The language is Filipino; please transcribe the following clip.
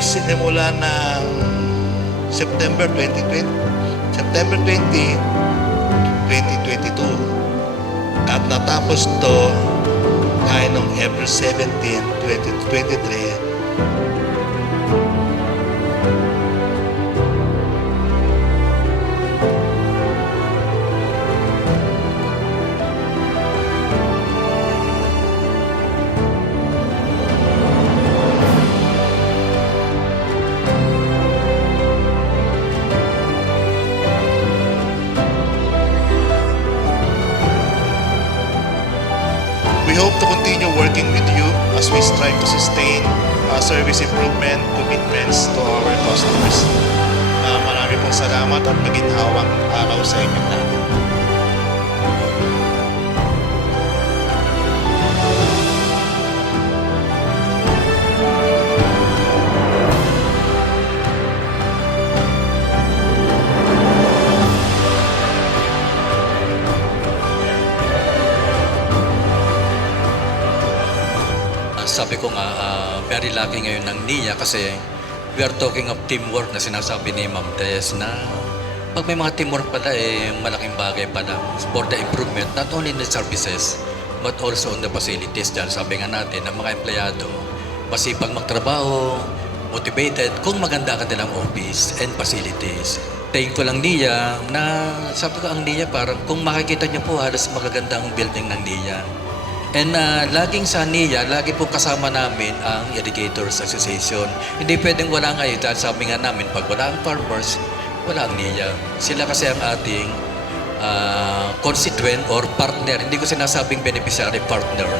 sinimula ng September 2020. September 20, 2022. At natapos to ay noong April 17, 2023 We hope to continue working with you as we strive to sustain uh, service improvement commitments to our customers. Uh, marami pong salamat at maginhawang araw sa inyong lahat. Ah, sabi ko nga, ah, very lucky ngayon ng NIA kasi we are talking of teamwork na sinasabi ni Ma'am Tess na pag may mga teamwork pala, eh, malaking bagay pala for the improvement, not only in the services, but also on the facilities. Dahil sabi nga natin, ang mga empleyado, masipag magtrabaho, motivated, kung maganda ka nilang office and facilities. Tingin ko lang NIA na sabi ko ang NIA parang kung makikita niyo po halos magaganda ang building ng NIA. And uh, laging sa NIA, lagi po kasama namin ang Irrigators Association. Hindi pwedeng wala ngayon dahil sabi nga namin, pag wala ang farmers, wala ang NIA. Sila kasi ang ating uh, constituent or partner. Hindi ko sinasabing beneficiary partner.